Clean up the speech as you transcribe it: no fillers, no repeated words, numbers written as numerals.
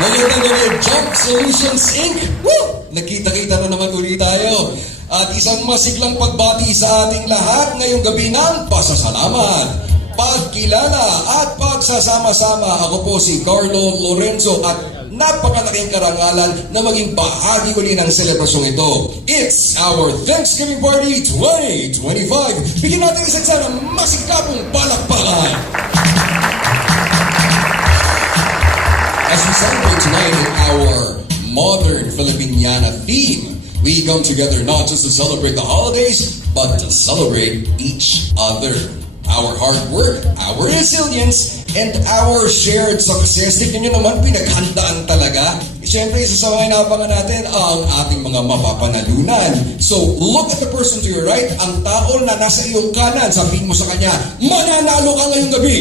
Magandang gabi, Jump Solutions Inc. Woo! Nakita-kita na naman ulit tayo. At isang masiglang pagbati sa ating lahat ngayong gabi ng pasasalamat, pagkilala at pagsasama-sama. Ako po si Carlo Lorenzo at napakalaking karangalan na maging bahagi uli ng selebrasyong ito. It's our Thanksgiving Party 2025. Bigyan natin isang sana masigapong palakpakan. As we celebrate tonight in our modern Filipiniana theme, we come together not just to celebrate the holidays, but to celebrate each other. Our hard work, our resilience, and our shared success. Tignan nyo naman, pinaghandaan talaga. Siyempre, isa sa mga inabangan natin ang ating mga mapapanalunan. So, look at the person to your right, ang tao na nasa iyong kanan. Sabihin mo sa kanya, mananalo ka ngayong gabi!